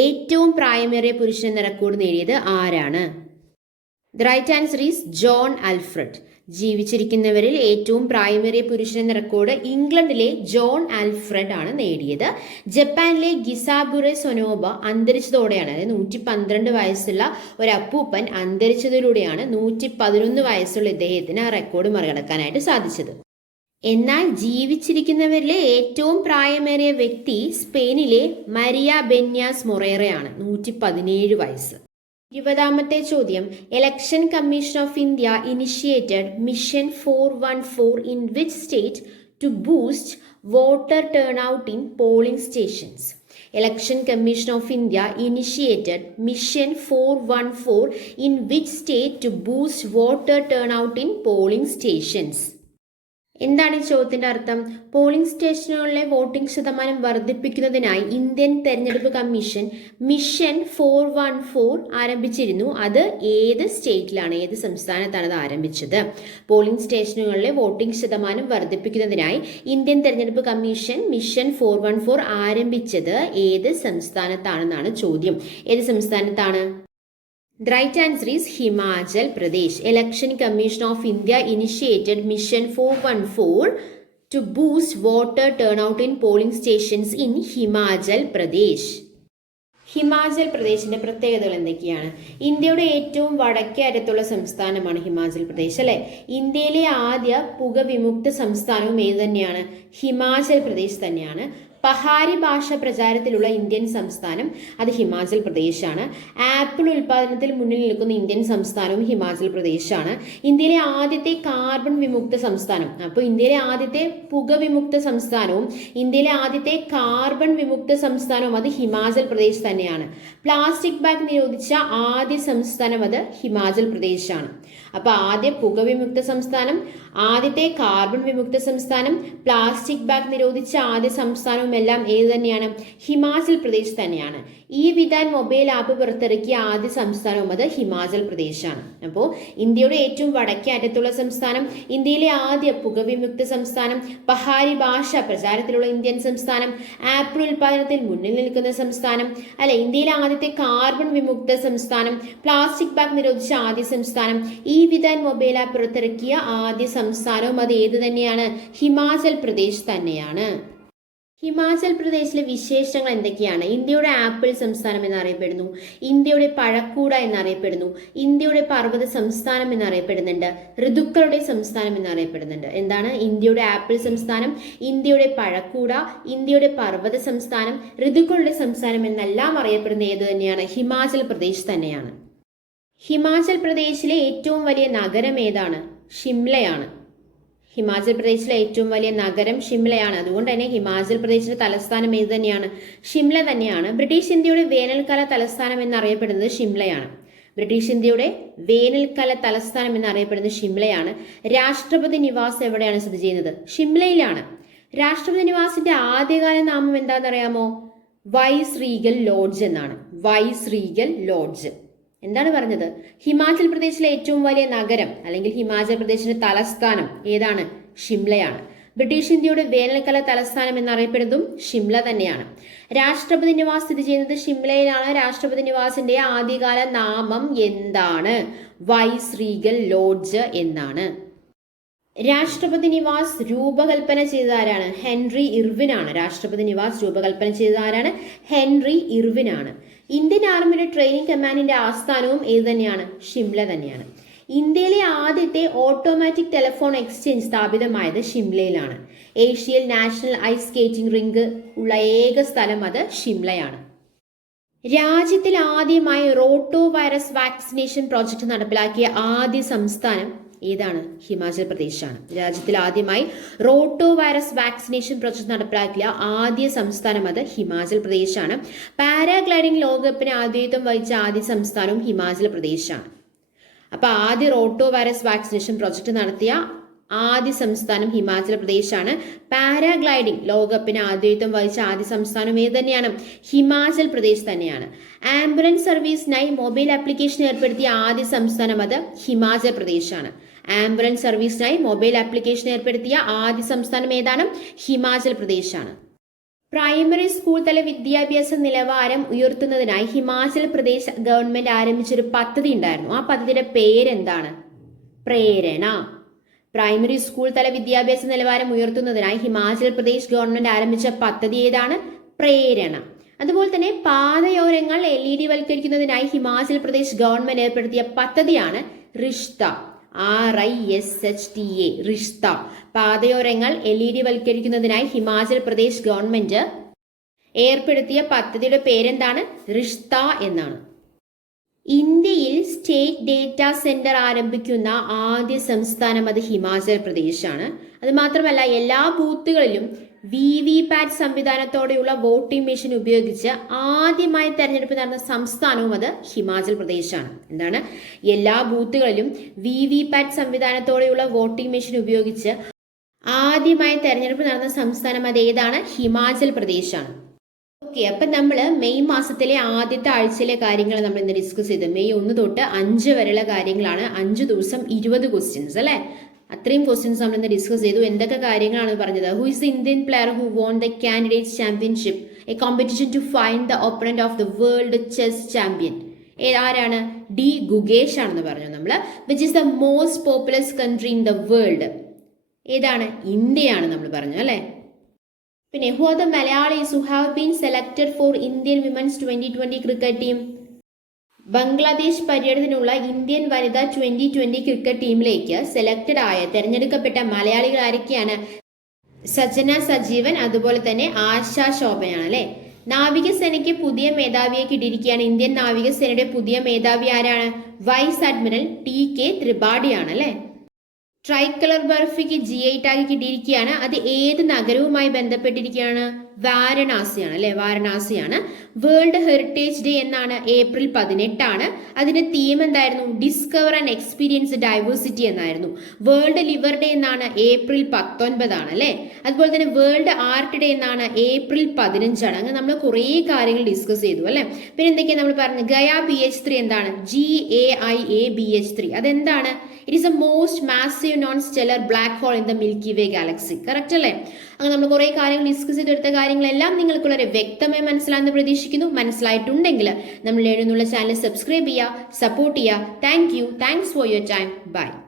ഏറ്റവും പ്രായമേറിയ പുരുഷൻ എന്ന റെക്കോർഡ് നേടിയത് ആരാണ്? The right answer is John Alfred. ജീവിച്ചിരിക്കുന്നവരിൽ ഏറ്റവും പ്രായമേറിയ പുരുഷൻ എന്ന റെക്കോർഡ് ഇംഗ്ലണ്ടിലെ ജോൺ ആൽഫ്രഡ് ആണ് നേടിയത്. ജപ്പാനിലെ ഗിസാബുറെ സൊനോബ അന്തരിച്ചതോടെയാണ്, അതായത് 112 വയസ്സുള്ള ഒരു അപ്പൂപ്പൻ അന്തരിച്ചതിലൂടെയാണ് 111 വയസ്സുള്ള ഇദ്ദേഹത്തിന് ആ റെക്കോർഡ് മറികടക്കാനായിട്ട് സാധിച്ചത്. എന്നാൽ ജീവിച്ചിരിക്കുന്നവരിലെ ഏറ്റവും പ്രായമേറിയ വ്യക്തി സ്പെയിനിലെ മരിയ ബെന്യാസ് മൊറേറയാണ്. 117 വയസ്സ്. 20ാമത്തെ ചോദ്യം. Election commission of India initiated mission 414 in which state to boost voter turnout in polling stations? Election commission of India initiated mission 414 in which state to boost voter turnout in polling stations? എന്താണ് ഈ ചോദ്യത്തിന്റെ അർത്ഥം? Polling സ്റ്റേഷനുകളിലെ voting ശതമാനം വർദ്ധിപ്പിക്കുന്നതിനായി Indian തെരഞ്ഞെടുപ്പ് commission mission 414 ആരംഭിച്ചിരുന്നു. അത് ഏത് സ്റ്റേറ്റിലാണ്, ഏത് സംസ്ഥാനത്താണ് അത് ആരംഭിച്ചത്? പോളിംഗ് സ്റ്റേഷനുകളിലെ വോട്ടിംഗ് ശതമാനം വർദ്ധിപ്പിക്കുന്നതിനായി ഇന്ത്യൻ തെരഞ്ഞെടുപ്പ് കമ്മീഷൻ മിഷൻ 414 ആരംഭിച്ചത് ഏത് സംസ്ഥാനത്താണെന്നാണ് ചോദ്യം. ഏത് സംസ്ഥാനത്താണ്? The right answer is Himachal Pradesh. Election Commission of India initiated Mission 414 to boost voter turnout in polling stations in Himachal Pradesh. Himachal പ്രദേശിന്റെ പ്രത്യേകതകൾ എന്തൊക്കെയാണ്? ഇന്ത്യയുടെ ഏറ്റവും വടക്കേ അറ്റത്തുള്ള സംസ്ഥാനമാണ് ഹിമാചൽ പ്രദേശ്, അല്ലെ? ഇന്ത്യയിലെ ആദ്യ പുകവിമുക്ത സംസ്ഥാനവും ഏത് തന്നെയാണ്? ഹിമാചൽ പ്രദേശ് തന്നെയാണ്. പഹാരി ഭാഷ പ്രചാരത്തിലുള്ള ഇന്ത്യൻ സംസ്ഥാനം അത് ഹിമാചൽ പ്രദേശാണ്. ആപ്പിൾ ഉൽപാദനത്തിൽ മുന്നിൽ നിൽക്കുന്ന ഇന്ത്യൻ സംസ്ഥാനവും ഹിമാചൽ പ്രദേശാണ്. ഇന്ത്യയിലെ ആദ്യത്തെ കാർബൺ വിമുക്ത സംസ്ഥാനം, അപ്പോൾ ഇന്ത്യയിലെ ആദ്യത്തെ പുകവിമുക്ത സംസ്ഥാനവും ഇന്ത്യയിലെ ആദ്യത്തെ കാർബൺ വിമുക്ത സംസ്ഥാനവും അത് ഹിമാചൽ പ്രദേശ് തന്നെയാണ്. പ്ലാസ്റ്റിക് ബാഗ് നിരോധിച്ച ആദ്യ സംസ്ഥാനം അത് ഹിമാചൽ പ്രദേശാണ്. അപ്പൊ ആദ്യ പുകവിമുക്ത സംസ്ഥാനം, ആദ്യത്തെ കാർബൺ വിമുക്ത സംസ്ഥാനം, പ്ലാസ്റ്റിക് ബാഗ് നിരോധിച്ച ആദ്യ സംസ്ഥാനവും എല്ലാം ഏത് തന്നെയാണ്? ഹിമാചൽ പ്രദേശ് തന്നെയാണ്. ഈ വിധാൻ മൊബൈൽ ആപ്പ് പുറത്തിറക്കിയ ആദ്യ സംസ്ഥാനവും അത് ഹിമാചൽ പ്രദേശാണ്. അപ്പോൾ ഇന്ത്യയുടെ ഏറ്റവും വടക്കേ അറ്റത്തുള്ള സംസ്ഥാനം, ഇന്ത്യയിലെ ആദ്യ പുകവിമുക്ത സംസ്ഥാനം, പഹാരി ഭാഷ പ്രചാരത്തിലുള്ള ഇന്ത്യൻ സംസ്ഥാനം, ആപ്പിൾ ഉൽപാദനത്തിൽ മുന്നിൽ നിൽക്കുന്ന സംസ്ഥാനം, അല്ലെ ഇന്ത്യയിലെ ആദ്യത്തെ കാർബൺ വിമുക്ത സംസ്ഥാനം, പ്ലാസ്റ്റിക് ബാഗ് നിരോധിച്ച ആദ്യ സംസ്ഥാനം, ഈ വിധാൻ മൊബൈൽ ആപ്പ് പുറത്തിറക്കിയ ആദ്യ സംസ്ഥാനവും അത് ഏത് തന്നെയാണ്? ഹിമാചൽ പ്രദേശ് തന്നെയാണ്. ഹിമാചൽ പ്രദേശിലെ വിശേഷങ്ങൾ എന്തൊക്കെയാണ്? ഇന്ത്യയുടെ ആപ്പിൾ സംസ്ഥാനം എന്നറിയപ്പെടുന്നു, ഇന്ത്യയുടെ പഴക്കൂട എന്നറിയപ്പെടുന്നു, ഇന്ത്യയുടെ പർവ്വത സംസ്ഥാനം എന്നറിയപ്പെടുന്നുണ്ട്, ഋതുക്കളുടെ സംസ്ഥാനം എന്നറിയപ്പെടുന്നുണ്ട്. എന്താണ്? ഇന്ത്യയുടെ ആപ്പിൾ സംസ്ഥാനം, ഇന്ത്യയുടെ പഴക്കൂട, ഇന്ത്യയുടെ പർവ്വത സംസ്ഥാനം, ഋതുക്കളുടെ സംസ്ഥാനം എന്നെല്ലാം അറിയപ്പെടുന്ന ഏത് തന്നെയാണ്? ഹിമാചൽ പ്രദേശ് തന്നെയാണ്. ഹിമാചൽ പ്രദേശിലെ ഏറ്റവും വലിയ നഗരം ഏതാണ്? ഷിംലയാണ്. ഹിമാചൽ പ്രദേശിലെ ഏറ്റവും വലിയ നഗരം ഷിംലയാണ്. അതുകൊണ്ട് തന്നെ ഹിമാചൽ പ്രദേശിന്റെ തലസ്ഥാനം ഏത് തന്നെയാണ്? ഷിംല തന്നെയാണ്. ബ്രിട്ടീഷ് ഇന്ത്യയുടെ വേനൽക്കാല തലസ്ഥാനം എന്നറിയപ്പെടുന്നത് ഷിംലയാണ്. ബ്രിട്ടീഷ് ഇന്ത്യയുടെ വേനൽക്കാല തലസ്ഥാനം എന്നറിയപ്പെടുന്നത് ഷിംലയാണ്. രാഷ്ട്രപതി നിവാസ് എവിടെയാണ് സ്ഥിതി ചെയ്യുന്നത്? ഷിംലയിലാണ്. രാഷ്ട്രപതി നിവാസിന്റെ ആദ്യകാല നാമം എന്താണെന്നറിയാമോ? വൈസ് റീഗൽ ലോഡ്ജ് എന്നാണ്. Viceregal lodge. എന്താണ് പറഞ്ഞത്? ഹിമാചൽ പ്രദേശിലെ ഏറ്റവും വലിയ നഗരം അല്ലെങ്കിൽ ഹിമാചൽ പ്രദേശിന്റെ തലസ്ഥാനം ഏതാണ്? ഷിംലയാണ്. ബ്രിട്ടീഷ് ഇന്ത്യയുടെ വേനൽക്കാല തലസ്ഥാനം എന്നറിയപ്പെടുന്നതും ഷിംല തന്നെയാണ്. രാഷ്ട്രപതി നിവാസ് സ്ഥിതി ചെയ്യുന്നത് ഷിംലയിലാണ്. രാഷ്ട്രപതി നിവാസിന്റെ ആദ്യകാല നാമം എന്താണ്? വൈസ് റീഗൽ ലോഡ്ജ് എന്നാണ്. രാഷ്ട്രപതി നിവാസ് രൂപകൽപ്പന ചെയ്ത ആരാണ്? ഹെൻറി ഇർവിൻ ആണ്. രാഷ്ട്രപതി നിവാസ് രൂപകൽപ്പന ചെയ്ത ആരാണ്? ഹെൻറി ഇർവിൻ ആണ്. ഇന്ത്യൻ ആർമിയുടെ ട്രെയിനിങ് കമാൻഡിന്റെ ആസ്ഥാനവും ഏത് തന്നെയാണ്? ഷിംല തന്നെയാണ്. ഇന്ത്യയിലെ ആദ്യത്തെ ഓട്ടോമാറ്റിക് ടെലിഫോൺ എക്സ്ചേഞ്ച് സ്ഥാപിതമായത് ഷിംലയിലാണ്. ഏഷ്യയിൽ നാഷണൽ ഐസ് സ്കേറ്റിംഗ് റിങ്ക് ഉള്ള ഏക സ്ഥലം അത് ഷിംലയാണ്. രാജ്യത്തിൽ ആദ്യമായി റോട്ടോ വൈറസ് വാക്സിനേഷൻ പ്രോജക്ട് നടപ്പിലാക്കിയ ആദ്യ സംസ്ഥാനം ഏതാണ്? ഹിമാചൽ പ്രദേശാണ്. രാജ്യത്തിൽ ആദ്യമായി റോട്ടോ വൈറസ് വാക്സിനേഷൻ പ്രോജക്ട് നടപ്പിലാക്കിയ ആദ്യ സംസ്ഥാനം അത് ഹിമാചൽ പ്രദേശാണ്. പാരാഗ്ലൈഡിംഗ് ലോകകപ്പിന് ആതിഥേയത്വം വഹിച്ച ആദ്യ സംസ്ഥാനവും ഹിമാചൽ പ്രദേശാണ്. അപ്പൊ ആദ്യ റോട്ടോ വൈറസ് വാക്സിനേഷൻ പ്രോജക്ട് നടത്തിയ ആദ്യ സംസ്ഥാനം ഹിമാചൽ പ്രദേശാണ്. പാരാഗ്ലൈഡിംഗ് ലോകകപ്പിന് ആതിഥേയത്വം വഹിച്ച ആദ്യ സംസ്ഥാനം ഏത് തന്നെയാണ്? ഹിമാചൽ പ്രദേശ് തന്നെയാണ്. ആംബുലൻസ് സർവീസിനായി മൊബൈൽ ആപ്ലിക്കേഷൻ ഏർപ്പെടുത്തിയ ആദ്യ സംസ്ഥാനം അത് ഹിമാചൽ പ്രദേശാണ്. ആംബുലൻസ് സർവീസിനായി മൊബൈൽ ആപ്ലിക്കേഷൻ ഏർപ്പെടുത്തിയ ആദ്യ സംസ്ഥാനം ഏതാണ്? ഹിമാചൽ പ്രദേശാണ്. പ്രൈമറി സ്കൂൾ തല വിദ്യാഭ്യാസ നിലവാരം ഉയർത്തുന്നതിനായി ഹിമാചൽ പ്രദേശ് ഗവൺമെന്റ് ആരംഭിച്ചൊരു പദ്ധതി ഉണ്ടായിരുന്നു. ആ പദ്ധതിയുടെ പേരെന്താണ്? പ്രേരണ. പ്രൈമറി സ്കൂൾ തല വിദ്യാഭ്യാസ നിലവാരം ഉയർത്തുന്നതിനായി ഹിമാചൽ പ്രദേശ് ഗവൺമെന്റ് ആരംഭിച്ച പദ്ധതി ഏതാണ്? പ്രേരണ. അതുപോലെ തന്നെ പാതയോരങ്ങൾ LED വൽക്കരിക്കുന്നതിനായി ഹിമാചൽ പ്രദേശ് ഗവൺമെന്റ് ഏർപ്പെടുത്തിയ പദ്ധതിയാണ് റിഷ്ത. RISHTA. റിഷ്ത. പാതയോരങ്ങൾ LED വൽക്കരിക്കുന്നതിനായി ഹിമാചൽ പ്രദേശ് ഗവൺമെന്റ് ഏർപ്പെടുത്തിയ പദ്ധതിയുടെ പേരെന്താണ്? റിഷ്ത എന്നാണ്. ഇന്ത്യയിൽ സ്റ്റേറ്റ് ഡേറ്റാ സെന്റർ ആരംഭിക്കുന്ന ആദ്യ സംസ്ഥാനം അത് ഹിമാചൽ പ്രദേശാണ്. അത് മാത്രമല്ല എല്ലാ ബൂത്തുകളിലും VVPAT സംവിധാനത്തോടെയുള്ള വോട്ടിംഗ് മെഷീൻ ഉപയോഗിച്ച് ആദ്യമായി തെരഞ്ഞെടുപ്പ് നടന്ന സംസ്ഥാനവും അത് ഹിമാചൽ പ്രദേശാണ്. എന്താണ്? എല്ലാ ബൂത്തുകളിലും VVPAT സംവിധാനത്തോടെയുള്ള വോട്ടിംഗ് മെഷീൻ ഉപയോഗിച്ച് ആദ്യമായി തെരഞ്ഞെടുപ്പ് നടന്ന സംസ്ഥാനം അത് ഏതാണ്? ഹിമാചൽ പ്രദേശാണ്. ഓക്കെ, അപ്പൊ നമ്മൾ മെയ് മാസത്തിലെ ആദ്യത്തെ ആഴ്ചയിലെ കാര്യങ്ങൾ നമ്മൾ ഇന്ന് ഡിസ്കസ് ചെയ്തു. മെയ് 1 തൊട്ട് 5 വരെയുള്ള കാര്യങ്ങളാണ്. 5 ദിവസം 20 ക്വസ്റ്റ്യൻസ് അല്ലെ? അത്രയും ക്വസ്റ്റ്യൻസ് നമ്മൾ ഇന്ന് ഡിസ്കസ് ചെയ്തു. എന്തൊക്കെ കാര്യങ്ങളാണ് പറഞ്ഞത്? Who is the Indian player who won the candidates championship, a competition to find the opponent of the world chess champion? ആരാണ്? D. ഗുഗേഷ് ആണെന്ന് പറഞ്ഞു നമ്മൾ. Which is the most populous country in the world? ഏതാണ്? ഇന്ത്യയാണ് നമ്മൾ പറഞ്ഞു അല്ലെ? പിന്നെ who are the Malayalis who have been selected for Indian women's 2020 cricket team? Bangladesh പര്യടനത്തിനുള്ള ഇന്ത്യൻ വനിതാ 2020 ക്രിക്കറ്റ് ടീമിലേക്ക് സെലക്ടഡ് ആയ തെരഞ്ഞെടുക്കപ്പെട്ട മലയാളികൾ ആരൊക്കെയാണ്? സജന സജീവൻ, അതുപോലെ തന്നെ ആശ ശോഭയാണ് അല്ലെ? നാവികസേനയ്ക്ക് പുതിയ മേധാവിയെ കിട്ടിയിരിക്കുകയാണ്. ഇന്ത്യൻ നാവികസേനയുടെ പുതിയ മേധാവി ആരാണ്? വൈസ് അഡ്മിറൽ TK ത്രിപാഠിയാണ് അല്ലെ? ട്രൈക്കളർ ബർഫിക്ക് GI ടാഗ് കിട്ടിയിരിക്കുകയാണ്. അത് ഏത് നഗരവുമായി ബന്ധപ്പെട്ടിരിക്കുകയാണ്? വാരണാസിയാണ് അല്ലെ, വാരണാസിയാണ്. വേൾഡ് ഹെറിറ്റേജ് ഡേ എന്നാണ് ഏപ്രിൽ 18 അതിന്റെ തീം എന്തായിരുന്നു? ഡിസ്കവർ ആൻഡ് എക്സ്പീരിയൻസ് ഡൈവേഴ്സിറ്റി എന്നായിരുന്നു. വേൾഡ് ലിവർ ഡേ എന്നാണ് ഏപ്രിൽ 19 അല്ലെ. അതുപോലെ തന്നെ വേൾഡ് ആർട്ട് ഡേ എന്നാണ് ഏപ്രിൽ 15 അങ്ങനെ നമ്മൾ കുറേ കാര്യങ്ങൾ ഡിസ്കസ് ചെയ്തു അല്ലെ. പിന്നെ എന്തൊക്കെയാണ് നമ്മൾ പറഞ്ഞത്? ഗയ BH3 എന്താണ്? GAIA BH3 അതെന്താണ്? It is a most massive non stellar black hole in the milky Way Galaxy. Correct അല്ലേ? അങ്ങനെ നമ്മൾ കുറെ കാര്യങ്ങൾ ഡിസ്കസ് ചെയ്തെടുത്ത കാര്യങ്ങളെല്ലാം നിങ്ങൾക്ക് വളരെ വ്യക്തമായി മനസ്സിലാണെന്ന് പ്രതീക്ഷിക്കുന്നു. മനസ്സിലായിട്ടുണ്ടെങ്കിൽ നമ്മൾ എഴുതുന്നുള്ള ചാനൽ സബ്സ്ക്രൈബ് ചെയ്യുക, സപ്പോർട്ട് ചെയ്യുക. Thanks for your time. By.